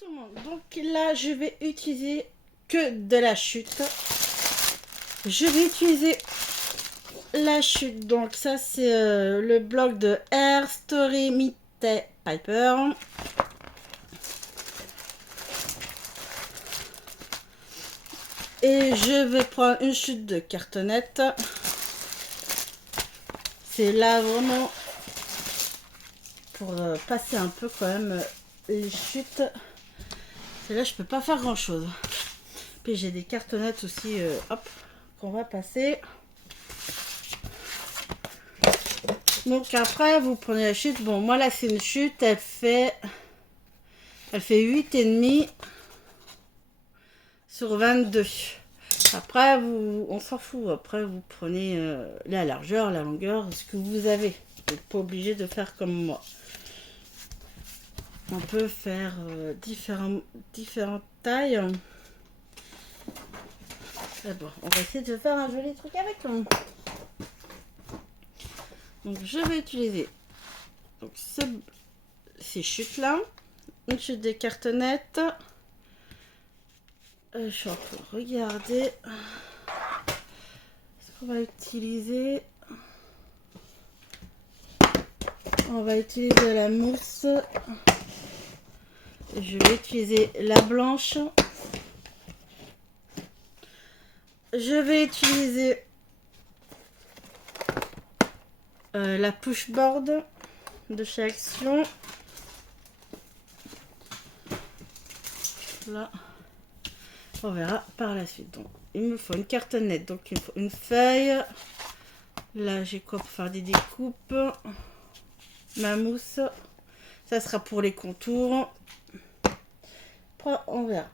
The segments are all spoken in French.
tout le monde. Donc là, je vais utiliser que de la chute. Je vais utiliser la chute. Donc ça, c'est le bloc de Air Story Mitte Piper. Et je vais prendre une chute de cartonnette. C'est là vraiment pour passer un peu quand même les chutes. Et là, je peux pas faire grand chose. Puis j'ai des cartonnettes aussi, hop, qu'on va passer. Donc après, vous prenez la chute. Bon, moi là, c'est une chute. Elle fait 8,5 sur 22. Après, on s'en fout. Après, vous prenez la largeur, la longueur, ce que vous avez. Vous n'êtes pas obligé de faire comme moi. On peut faire différentes tailles. D'abord, on va essayer de faire un joli truc avec. Donc, je vais utiliser donc, ces chutes-là. Une chute de cartonnette. Je suis en train de regarder ce qu'on va utiliser. On va utiliser la mousse. Je vais utiliser la blanche. Je vais utiliser la pushboard de chez Action. Là, on verra par la suite. Donc, il me faut une cartonnette, donc il me faut une feuille. Là, j'ai quoi pour faire des découpes. Ma mousse, ça sera pour les contours. Après, on verra.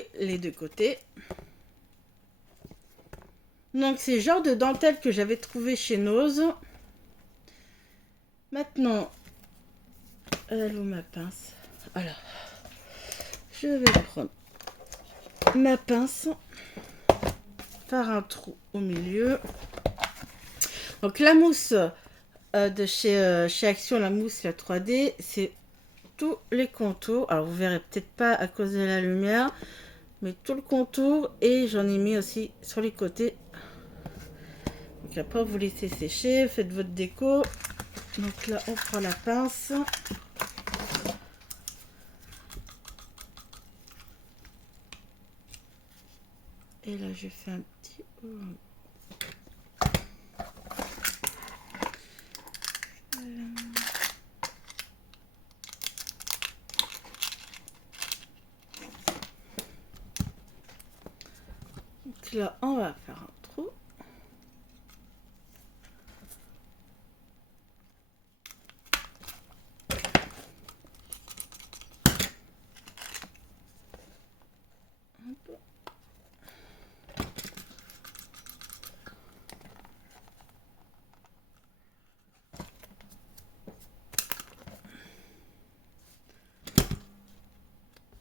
trouver les deux côtés. Donc c'est le genre de dentelle que j'avais trouvé chez Nose. Maintenant, elle est où ma pince? Alors, je vais prendre ma pince, faire un trou au milieu. Donc la mousse de chez Action, la mousse, la 3D, c'est tous les contours. Alors vous verrez peut-être pas à cause de la lumière, mais tout le contour, et j'en ai mis aussi sur les côtés. Donc après vous laissez sécher, faites votre déco. Donc là on prend la pince. Et là je fais un petit... Donc là on va faire un trou.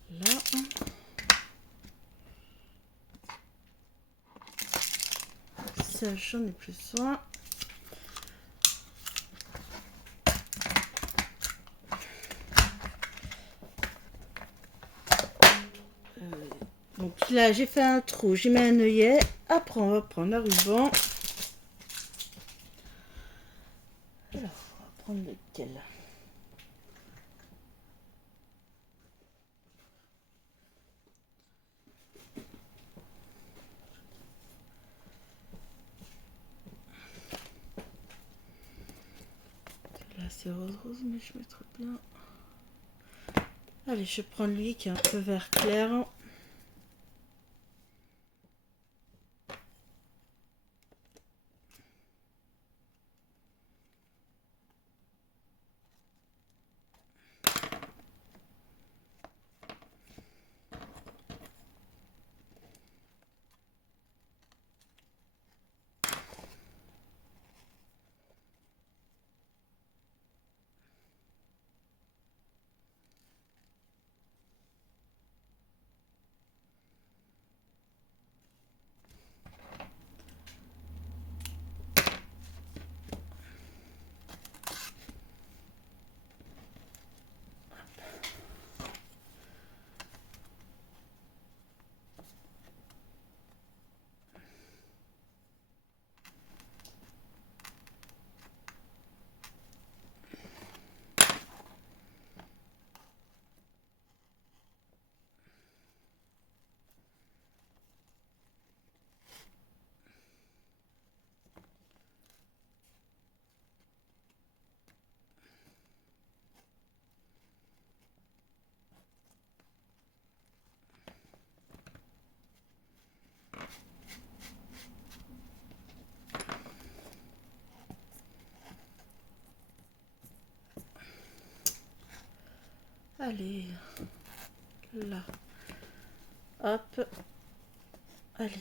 Là, ça j'en ai plus soin. Donc là j'ai fait un trou, j'y mets un œillet. Après on va prendre un ruban. Alors on va prendre lequel? Là c'est rose rose, mais je mettrai bien. Allez, je prends lui qui est un peu vert clair. Allez, là, hop, allez.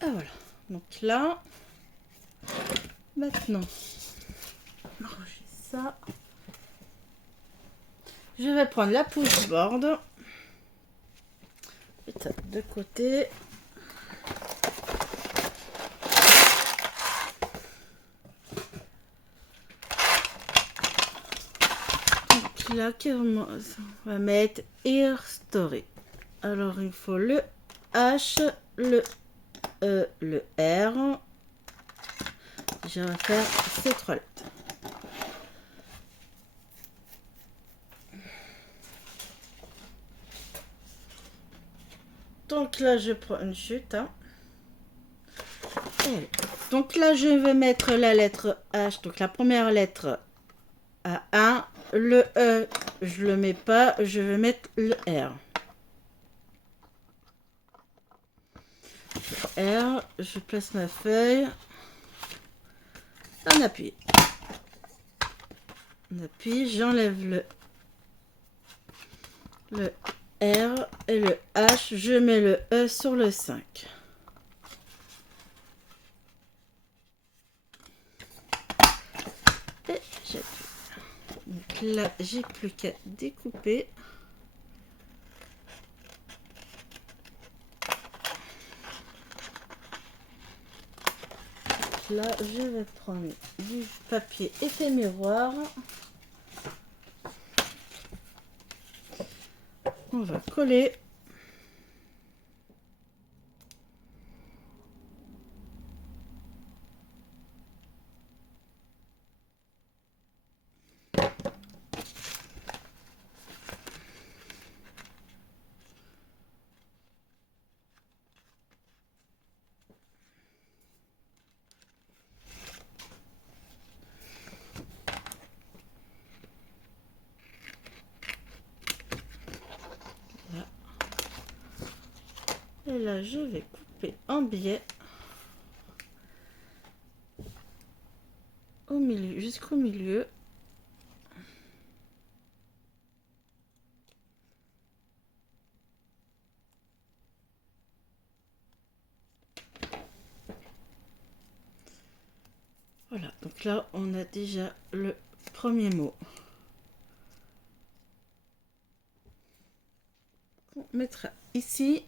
Ah voilà, donc là, maintenant, ranger ça. Je vais prendre la pousse board, de côté. Donc là, on va mettre Air Story. Alors il faut le H, le E, le R. Je vais faire ces trois lettres. Donc là, je prends une chute. Hein. Donc là, je vais mettre la lettre H. Donc la première lettre à 1. Le E, je le mets pas. Je vais mettre le R. R, je place ma feuille. Un appui. On appuie, j'enlève le R et le H, je mets le E sur le 5. Et j'appuie. Donc là, j'ai plus qu'à découper. Là, je vais prendre du papier effet miroir. On va coller. Là. Et là, je vais couper en biais au milieu, jusqu'au milieu. Voilà, donc là, on a déjà le premier mot. On mettra ici.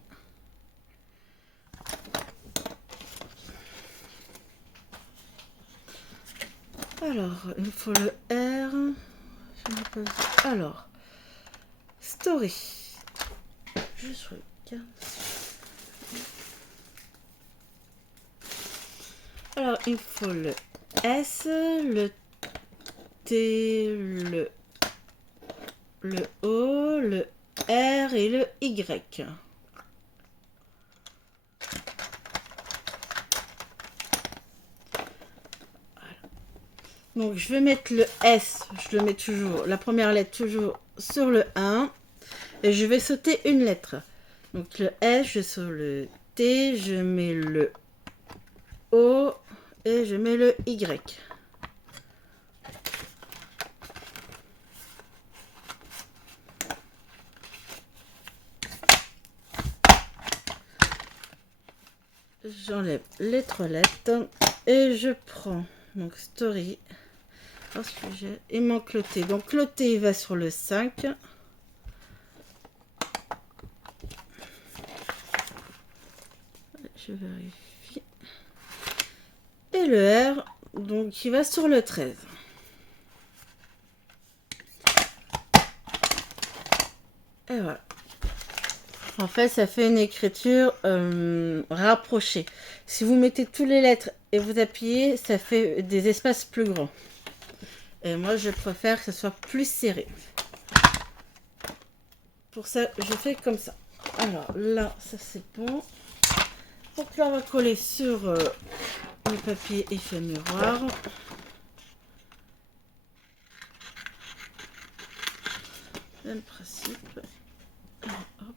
Alors, il faut le R. Alors, story. Je regarde. Alors, il faut le S, le T, le O, le R et le Y. Donc, je vais mettre le S, je le mets toujours, la première lettre toujours sur le 1. Et je vais sauter une lettre. Donc, le S, je saute le T, je mets le O et je mets le Y. J'enlève les 3 lettres et je prends donc story. Parce que il manque le T. Donc le T il va sur le 5. Je vérifie. Et le R, donc il va sur le 13. Et voilà. En fait, ça fait une écriture rapprochée. Si vous mettez toutes les lettres et vous appuyez, ça fait des espaces plus grands. Et moi, je préfère que ce soit plus serré. Pour ça, je fais comme ça. Alors là, ça c'est bon. Donc là, on va coller sur le papier effet miroir. Même principe. Alors, hop.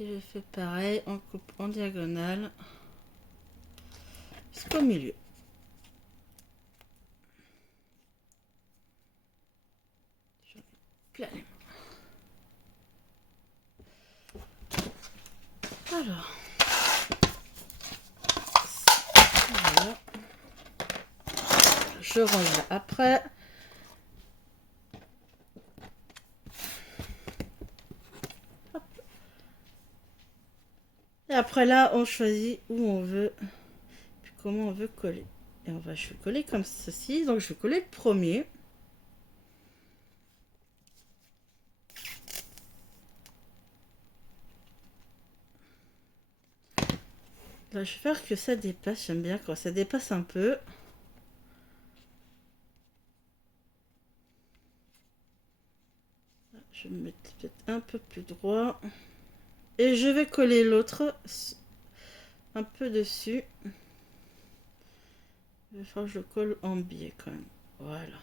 Et je fais pareil, on coupe en diagonale jusqu'au milieu. Plein. Alors, voilà. Je range après. Hop. Et après là, on choisit où on veut. Puis comment on veut coller. Et je vais coller comme ceci. Donc je vais coller le premier. Là, je vais faire que ça dépasse. J'aime bien quand ça dépasse un peu. Je vais me mettre peut-être un peu plus droit. Et je vais coller l'autre un peu dessus. Il va falloir que je le colle en biais quand même. Voilà.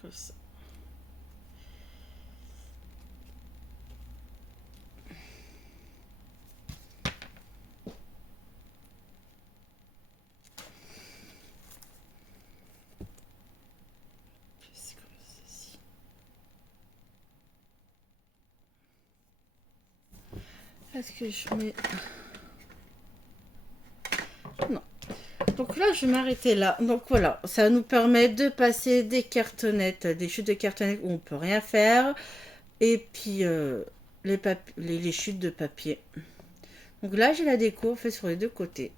Comme ça. Plus comme ceci. Est-ce que je mets... Non. Donc là, je vais m'arrêter là. Donc voilà, ça nous permet de passer des cartonnettes, des chutes de cartonnettes où on peut rien faire. Et puis les chutes de papier. Donc là, j'ai la déco faite sur les deux côtés.